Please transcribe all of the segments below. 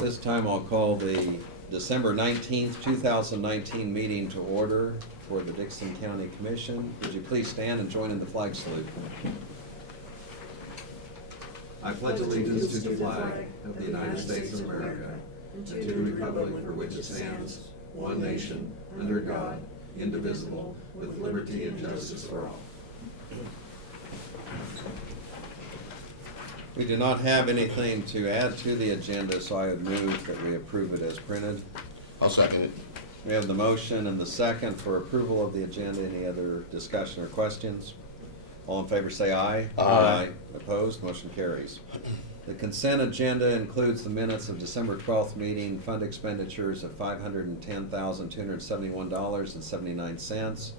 This time I'll call the December 19th, 2019 meeting to order for the Dickson County Commission. Would you please stand and join in the flag salute? I pledge allegiance to the flag of the United States of America and to the republic for which it stands, one nation, under God, indivisible, with liberty and justice for all. We do not have anything to add to the agenda, so I would move that we approve it as printed. I'll second it. We have the motion and the second for approval of the agenda. Any other discussion or questions? All in favor say aye. Aye. Opposed? Motion carries. The consent agenda includes the minutes of December 12th meeting, fund expenditures of $510,271.79,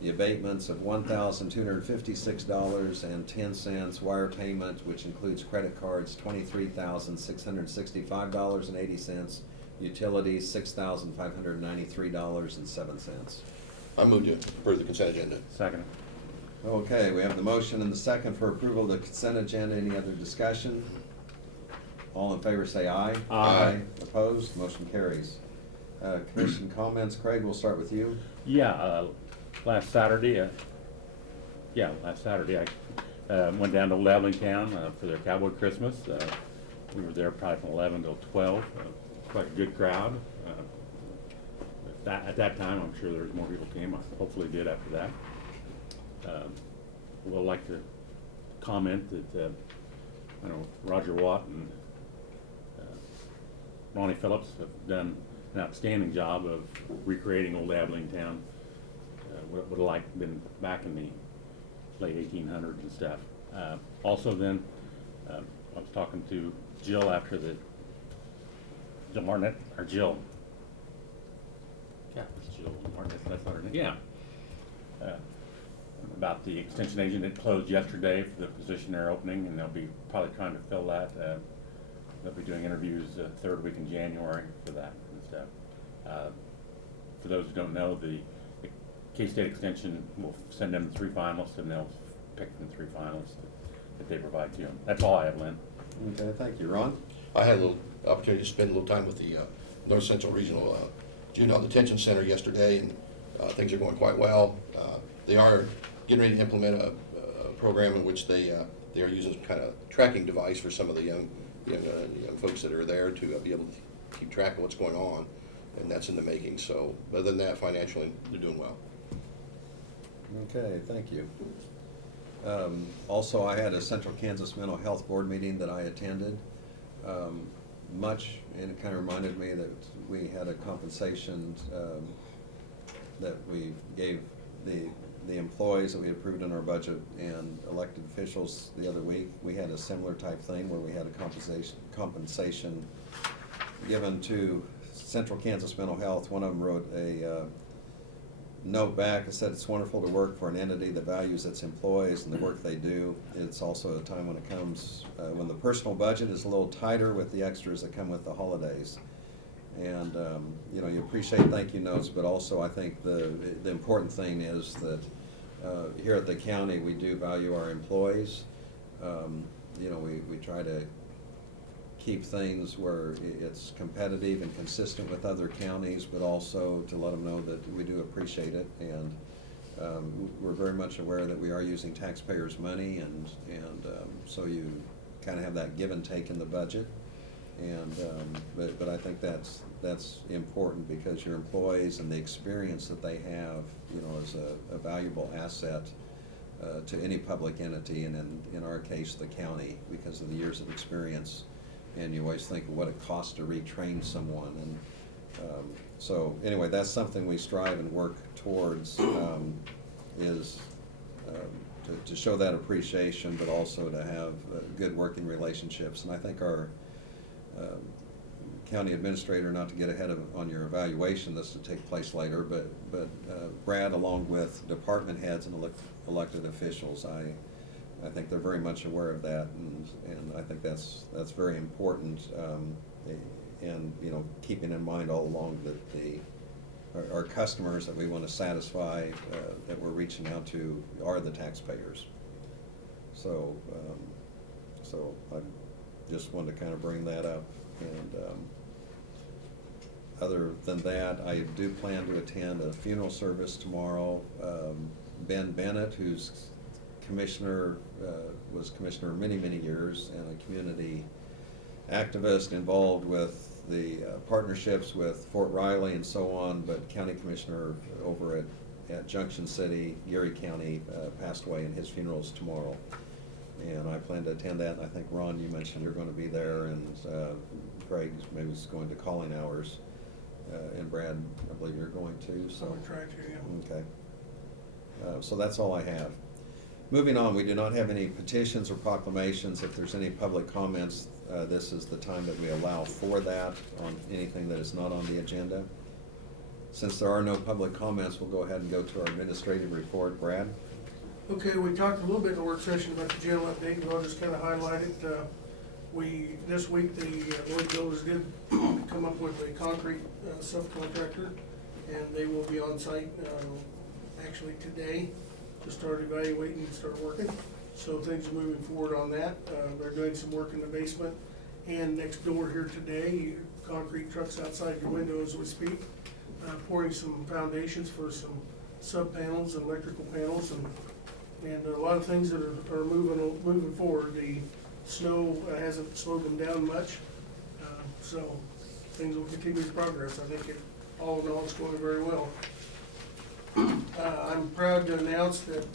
the abatements of $1,256.10, wire payment, which includes credit cards, $23,665.80, utilities, $6,593.07. I move to approve the consent agenda. Second. Okay, we have the motion and the second for approval of the consent agenda. Any other discussion? All in favor say aye. Aye. Opposed? Motion carries. Commission comments. Craig, we'll start with you. Yeah, last Saturday, I went down to Old Abilene for their Cowboy Christmas. We were there probably from 11 till 12. Quite a good crowd. At that time, I'm sure there was more people came. I hopefully did after that. Would like to comment that I know Roger Watt and Ronnie Phillips have done an outstanding job of recreating Old Abilene town. Would have liked been back in the late 1800s and stuff. Also then, I was talking to Jill after the Jill Martinette, or Jill. Yeah, it's Jill Martinette, that's not her name. Yeah. About the extension agent that closed yesterday for the position they're opening, and they'll be probably trying to fill that. They'll be doing interviews third week in January for that and stuff. For those who don't know, the K-State Extension will send them the 3 finalists, and they'll pick from the 3 finalists that they provide to them. That's all I have, Lynn. Okay, thank you. Ron? I had a little opportunity to spend a little time with the North Central Regional Juvenile Detention Center yesterday, and things are going quite well. They are getting ready to implement a program in which they are using some kind of tracking device for some of the young folks that are there to be able to keep track of what's going on, and that's in the making. So other than that, financially, they're doing well. Okay, thank you. Also, I had a Central Kansas Mental Health Board meeting that I attended. And it kind of reminded me that we had a compensation that we gave the employees that we approved in our budget and elected officials the other week. We had a similar type thing where we had a compensation given to Central Kansas Mental Health. One of them wrote a note back and said it's wonderful to work for an entity that values its employees and the work they do. It's also a time when it comes, when the personal budget is a little tighter with the extras that come with the holidays. And you appreciate thank you notes, but also I think the important thing is that here at the county we do value our employees. We try to keep things where it's competitive and consistent with other counties, but also to let them know that we do appreciate it. And we're very much aware that we are using taxpayers' money, and so you kind of have that give and take in the budget. And but I think that's important because your employees and the experience that they have, is a valuable asset to any public entity, and in our case, the county, because of the years of experience. And you always think of what it costs to retrain someone. And so anyway, that's something we strive and work towards, is to show that appreciation, but also to have good working relationships. And I think our county administrator, not to get ahead on your evaluation that's to take place later, but Brad, along with department heads and elected officials, I think they're very much aware of that, and I think that's very important. And keeping in mind all along that our customers that we want to satisfy, that we're reaching out to, are the taxpayers. So I just wanted to kind of bring that up. And Other than that, I do plan to attend a funeral service tomorrow. Ben Bennett, who's commissioner, was commissioner many, many years, and a community activist involved with the partnerships with Fort Riley and so on, but county commissioner over at Junction City, Erie County, passed away, and his funeral's tomorrow. And I plan to attend that, and I think, Ron, you mentioned you're gonna be there, and Greg maybe is going to calling hours, and Brad, I believe you're going to, so. So we try to, yeah. Okay. So that's all I have. Moving on, we do not have any petitions or proclamations. If there's any public comments, this is the time that we allow for that on anything that is not on the agenda. Since there are no public comments, we'll go ahead and go to our administrative report. Brad? Okay, we talked a little bit in the work session about the jail update, but I'll just kind of highlight it. This week, the Lloyd Builders did come up with a concrete subcontractor, and they will be on site actually today to start evaluating and start working. So things are moving forward on that. They're doing some work in the basement and next door here today. Concrete trucks outside your window as we speak, pouring some foundations for some sub panels and electrical panels, and a lot of things that are moving forward. The snow hasn't slowed them down much, so things will continue to progress. I think all in all, it's going very well. I'm proud to announce that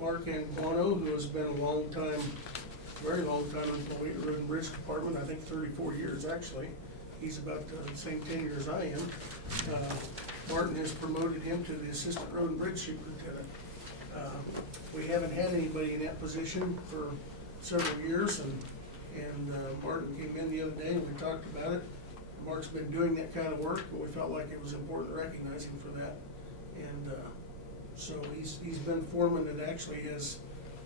Mark Anguano, who has been a long time, very long time employee at the Road and Bridge Department, I think 34 years actually. He's about the same tenure as I am. Martin has promoted him to the Assistant Road and Bridge Superintendent. We haven't had anybody in that position for several years, and Martin came in the other day and we talked about it. Mark's been doing that kind of work, but we felt like it was important to recognize him for that. And so he's been foreman that actually has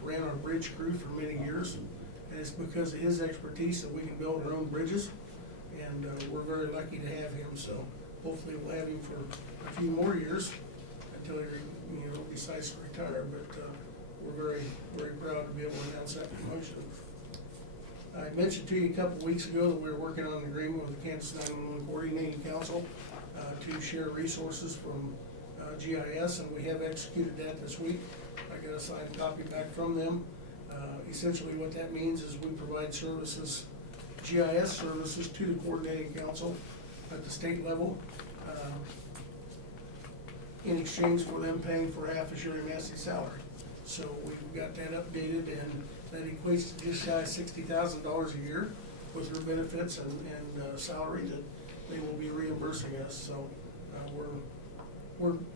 ran our bridge crew for many years. And it's because of his expertise that we can build our own bridges. And we're very lucky to have him, so hopefully we'll have him for a few more years until he decides to retire. But we're very, very proud to be able to announce that promotion. I mentioned to you a couple of weeks ago that we were working on an agreement with the Kansas 911 Coordinating Council to share resources from GIS, and we have executed that this week. I got a signed copy back from them. Essentially what that means is we provide services, GIS services, to the Coordinating Council at the state level in exchange for them paying for half of Sherry Massey's salary. So we've got that updated, and that equates to just shy of $60,000 a year with her benefits and salary that they will be reimbursing us. So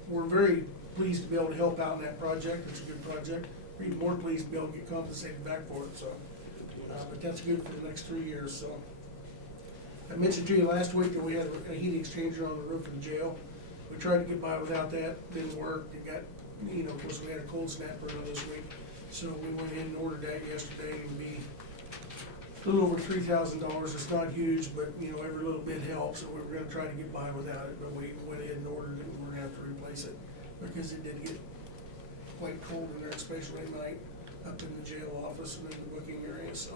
we're very pleased to be able to help out in that project. It's a good project. We're even more pleased to be able to get compensated back for it. So, but that's good for the next 3 years. So I mentioned to you last week that we had a heat exchanger on the roof of the jail. We tried to get by without that. Didn't work. It got, of course, we had a cold snap earlier this week. So we went in and ordered that yesterday. It would be a little over $3,000. It's not huge, but every little bit helps. And we were going to try to get by without it, but we went ahead and ordered it, and we're going to have to replace it because it did get quite cold in there, especially at night, up in the jail office and in the booking area. So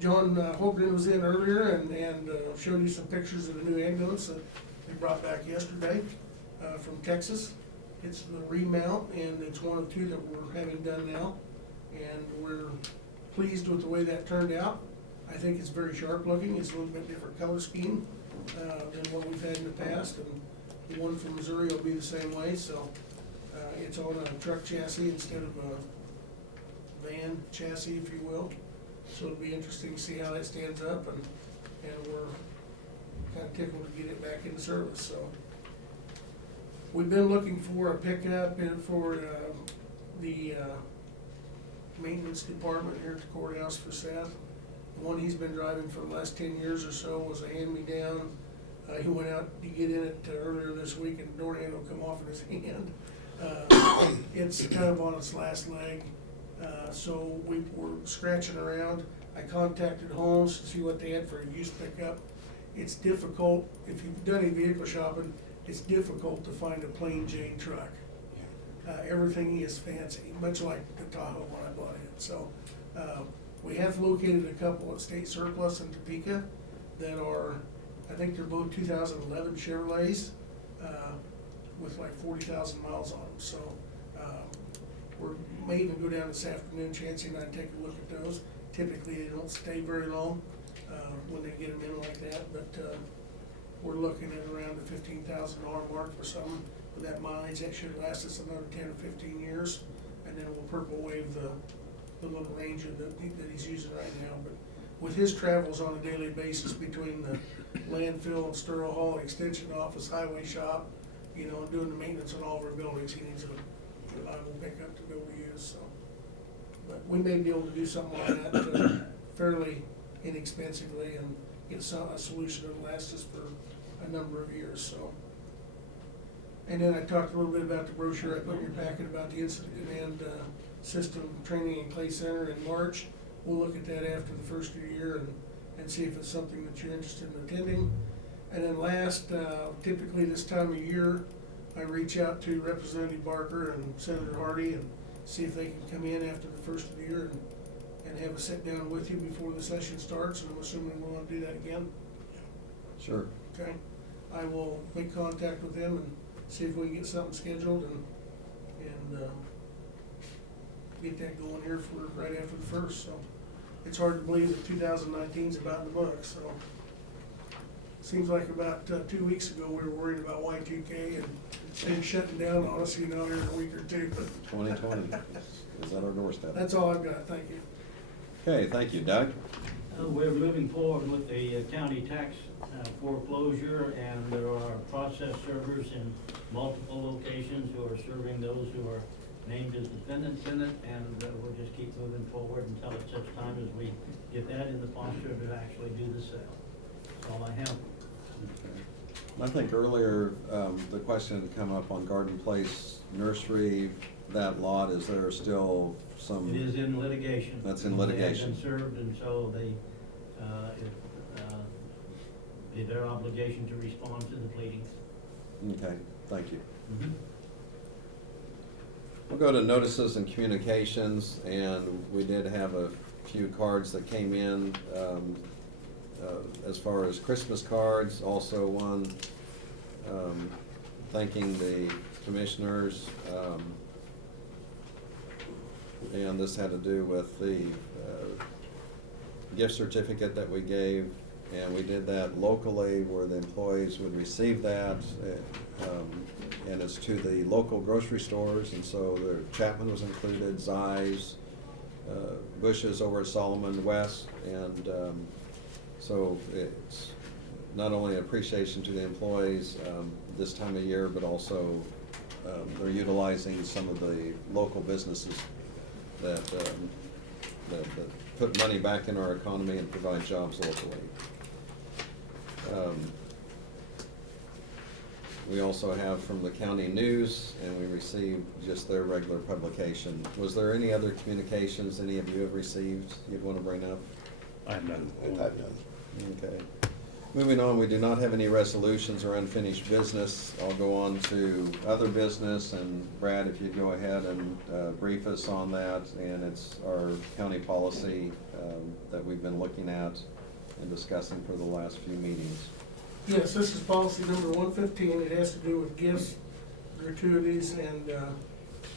John Holgren was in earlier and showed you some pictures of the new ambulance that we brought back yesterday from Texas. It's the remount, and it's one of two that we're having done now, and we're pleased with the way that turned out. I think it's very sharp looking. It's a little bit different color scheme than what we've had in the past, and the one from Missouri will be the same way. So it's on a truck chassis instead of a van chassis, if you will. So it'll be interesting to see how that stands up, and we're kind of tickled to get it back into service. So we've been looking for a pickup for the maintenance department here at the courthouse for Seth. The one he's been driving for the last 10 years or so was a hand-me-down. He went out to get in it earlier this week, and the door handle come off in his hand. It's kind of on its last leg. So we were scratching around. I contacted Holmes to see what they had for a used pickup. It's difficult, if you've done any vehicle shopping, it's difficult to find a plain Jane truck. Everything is fancy, much like the Tahoe when I bought it. So we have located a couple at State Surplus in Topeka that are I think they're both 2011 Chevrolets, with like 40,000 miles on them, so, may even go down this afternoon, Chancey and I take a look at those. Typically, they don't stay very long, when they get them in like that, but, we're looking at around the $15,000 mark for something with that mileage. That should last us another 10 or 15 years, and then we'll purple wave the little Ranger that he's using right now. But with his travels on a daily basis between the landfill and Sterling Hall, extension office, highway shop, you know, and doing the maintenance on all of our buildings, he needs a reliable pickup to be able to use, so. But we may be able to do something like that fairly inexpensively and get a solution that'll last us for a number of years, so. And then I talked a little bit about the brochure I put in your packet about the incident command system training in Clay Center in March. We'll look at that after the first of the year and see if it's something that you're interested in attending. And then last, typically this time of year, I reach out to Representative Barker and Senator Hardy and see if they can come in after the first of the year and have a sit down with you before the session starts, and I'm assuming we'll want to do that again. Sure. Okay, I will make contact with them and see if we can get something scheduled and get that going here for right after the first, so. It's hard to believe that 2019 is about in the books, so. Seems like about 2 weeks ago, we were worried about Y2K and things shutting down on us, you know, here in a week or two, but. 2020 is at our doorstep. That's all I've got, thank you. Okay, thank you, Doug. We're moving forward with the county tax foreclosure, and there are process servers in multiple locations who are serving those who are named as defendants in it, and we'll just keep moving forward until at such time as we get that in the posture to actually do the sale. That's all I have. I think earlier, the question had come up on Garden Place Nursery, that lot, is there still some? It is in litigation. That's in litigation. They have been served, and so it's their obligation to respond to the pleadings. Okay, thank you. Mhm. We'll go to notices and communications, and we did have a few cards that came in, as far as Christmas cards, also one, thanking the commissioners, and this had to do with the, gift certificate that we gave, and we did that locally where the employees would receive that, and it's to the local grocery stores, and so the Chapman was included, Zeiss, Bush's over at Solomon West, and so it's not only an appreciation to the employees this time of year, but also they're utilizing some of the local businesses that put money back in our economy and provide jobs locally. We also have from the county news, and we received just their regular publication. Was there any other communications any of you have received you'd want to bring up? I have none. And I've done. Okay. Moving on, we do not have any resolutions or unfinished business. I'll go on to other business, and Brad, if you'd go ahead and brief us on that, and it's our county policy that we've been looking at and discussing for the last few meetings. Yes, this is policy number 115. It has to do with gifts, gratuities, and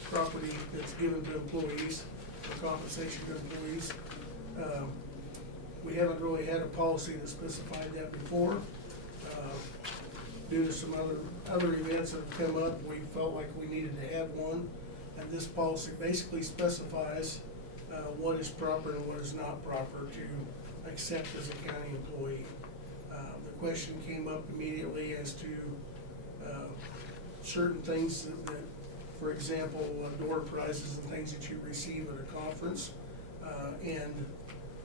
property that's given to employees, or compensation to employees. We haven't really had a policy that specified that before. Due to some other events that have come up, we felt like we needed to have one. And this policy basically specifies what is proper and what is not proper to accept as a county employee. The question came up immediately as to certain things that, for example, door prizes and things that you receive at a conference. And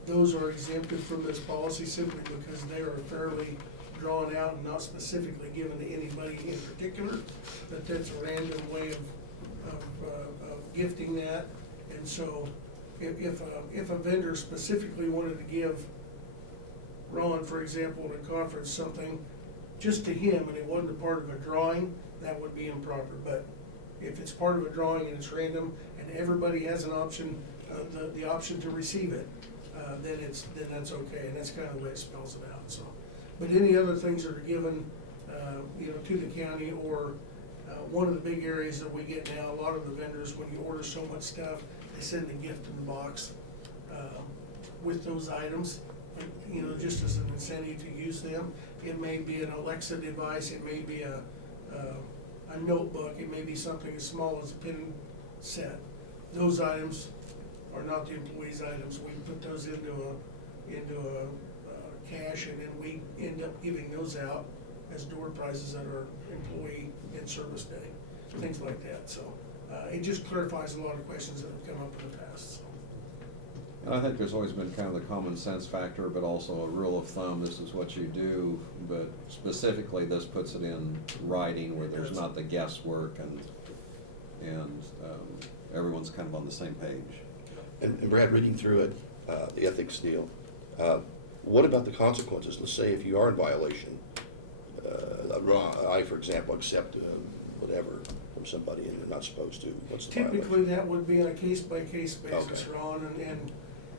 those are exempted from this policy simply because they are fairly drawn out and not specifically given to anybody in particular, but that's a random way of gifting that. And so if a vendor specifically wanted to give Ron, for example, at a conference, something just to him and it wasn't a part of a drawing, that would be improper. But if it's part of a drawing and it's random and everybody has an option, the option to receive it, then that's okay, and that's kind of the way it spells it out. So But any other things that are given, to the county, or one of the big areas that we get now, a lot of the vendors, when you order so much stuff, they send a gift in the box with those items, just as an incentive to use them. It may be an Alexa device, it may be a notebook, it may be something as small as a pen set. Those items are not the employees' items. We put those into a cash, and then we end up giving those out as door prizes at our employee in-service day, things like that. So it just clarifies a lot of questions that have come up in the past. So. And I think there's always been kind of the common sense factor, but also a rule of thumb, this is what you do, but specifically this puts it in writing where there's not the guesswork, and everyone's kind of on the same page. And Brad, reading through it, the ethics deal, what about the consequences? Let's say if you are in violation, I, for example, accept whatever from somebody and they're not supposed to. What's the Typically, violation? that would be on a case-by-case basis, Okay. Ron, and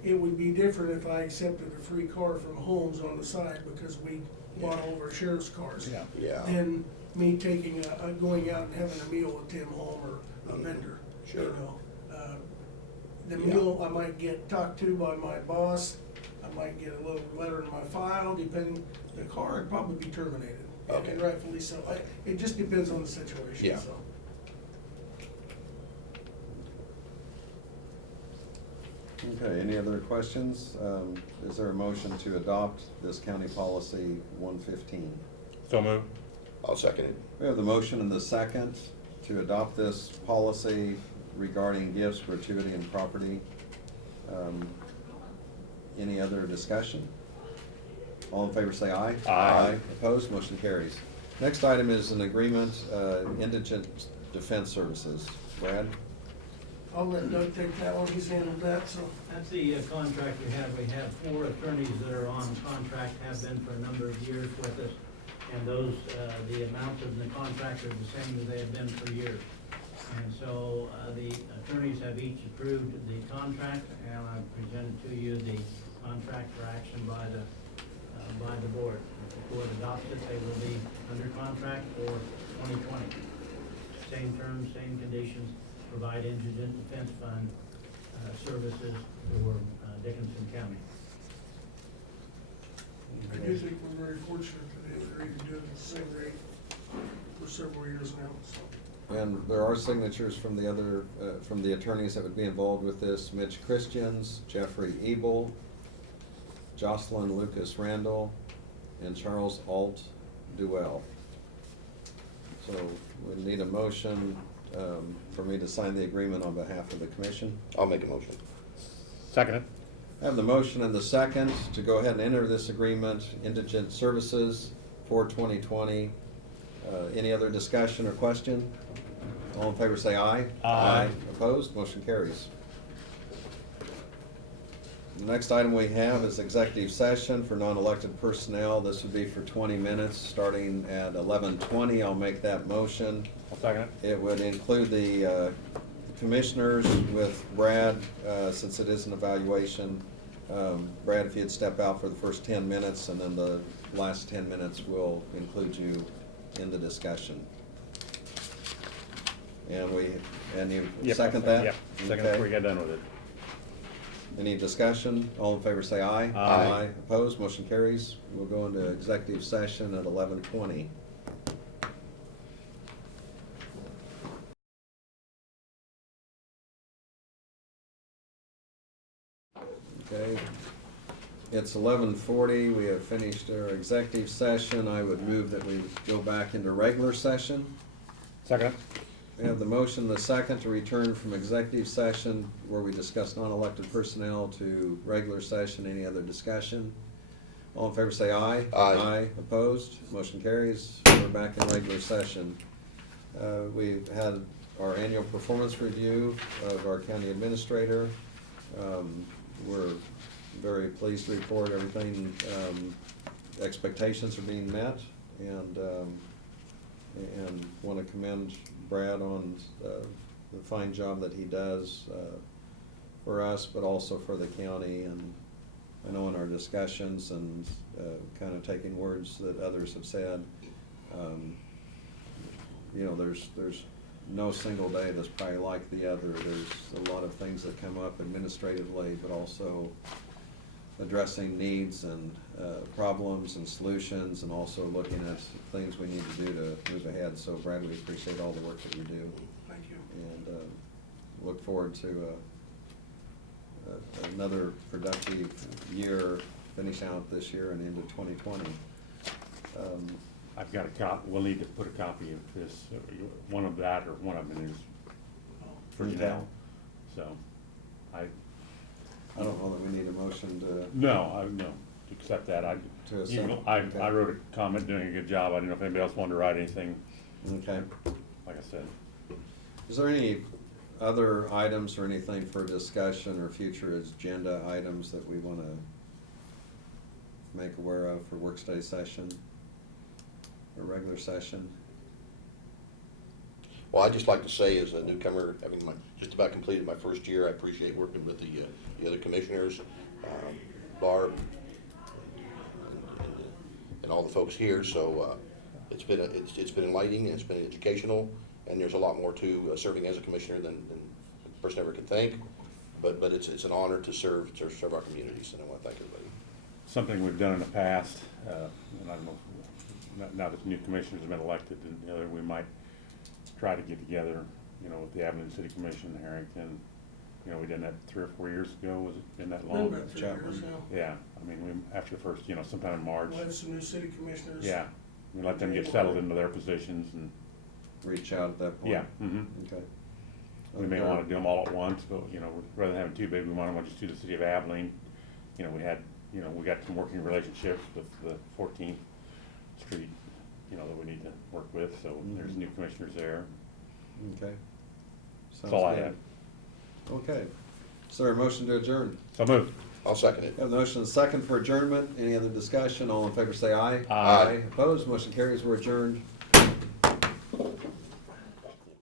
it would be different if I accepted a free car from Holmes on the side because we bought all of our sheriff's cars. Yeah. Than me taking going out and having a meal with Tim Holm or a vendor. Sure. The Yeah. meal, I might get talked to by my boss, I might get a little letter in my file, depending, the car would probably be terminated. Okay. And rightfully so. It just depends on the situation, Yeah. so. Okay, any other questions? Is there a motion to adopt this county policy 115? So moved. I'll second it. We have the motion and the second to adopt this policy regarding gifts, gratuity, and property. Any other discussion? All in favor say aye. Aye. Opposed, motion carries. Next item is an agreement, Indigent Defense Services. Brad? I'll let Doug take that one, he's handled that, so. That's the contract we have. We have 4 attorneys that are on contract, have been for a number of years with us. And those, the amounts of the contract are the same as they have been for years. And so the attorneys have each approved the contract, and I've presented to you the contract for action by the board. If the board adopts it, they will be under contract for 2020. Same terms, same conditions, provide indigent defense fund services for Dickinson County. I do think we're very fortunate that they agreed to do it at the same rate for several years now, so. And there are signatures from the other, from the attorneys that would be involved with this: Mitch Christians, Jeffrey Ebel, Jocelyn Lucas Randall, and Charles Alt Duell. So we need a motion for me to sign the agreement on behalf of the commission. I'll make a motion. Seconded. I have the motion and the second to go ahead and enter this agreement, Indigent Services for 2020. Any other discussion or question? All in favor say aye. Aye. Opposed? Motion carries. The next item we have is executive session for non-elected personnel. This would be for 20 minutes, starting at 11:20. I'll make that motion. I'll second it. It would include the commissioners with Brad, since it is an evaluation. Brad, if you'd step out for the first 10 minutes, and then the last 10 minutes will include you in the discussion. And you Yep. second that? Yep, second Okay. before we get done with it. Any discussion? All in favor say aye. Aye. Opposed? Motion carries. We'll go into executive session at 11:20. Okay. It's 11:40. We have finished our executive session. I would move that we go back into regular session. Second. We have the motion, the second, to return from executive session where we discuss non-elected personnel to regular session. Any other discussion? All in favor say aye. Aye. Opposed? Motion carries. We're back in regular session. We've had our annual performance review of our county administrator. We're very pleased to report everything, expectations are being met, and want to commend Brad on the fine job that he does for us, but also for the county. And I know in our discussions and kind of taking words that others have said, you know, there's no single day that's probably like the other. There's a lot of things that come up administratively, but also addressing needs and problems and solutions, and also looking at things we need to do to move ahead. So Brad, we appreciate all the work that you do, Thank you. and look forward to another productive year, finish out this year and into 2020. I've got a we'll need to put a copy of this, one of that or one of them is for Okay. now. So, I don't know that we need a motion to, no, accept that. To accept, I okay. wrote a comment doing a good job. I didn't know if anybody else wanted to write anything, okay. like I said. Is there any other items or anything for discussion or future agenda items that we want to make aware of for work study session or regular session? Well, I'd just like to say, as a newcomer, having just about completed my first year, I appreciate working with the other commissioners, Barb, and all the folks here. So it's been enlightening, and it's been educational, and there's a lot more to serving as a commissioner than a person ever could think. But it's an honor to serve our communities, and I want to thank everybody. Something we've done in the past, and I don't know, now that new commissioners have been elected, you know, we might try to get together, you know, with the Abilene City Commission in Harrington. You know, we did that 3 or 4 years ago. Was it been that Been long? about 3 years now. Yeah, I mean, after the first, you know, sometime in March. We'll have some new city commissioners. Yeah, we let them get settled into their positions and, Reach out at that point? yeah. Mhm. Okay. We may want to do them all at once, but, you know, rather than having two big, we want to just do the city of Abilene. You know, we got some working relationships with the 14th Street, you know, that we need to work with, so there's new commissioners there. Okay. That's all I Sounds have. good. Okay. Is there a motion to adjourn? So moved. I'll second it. We have a motion and a second for adjournment. Any other discussion? All in favor say aye. Aye. Opposed? Motion carries. We're adjourned.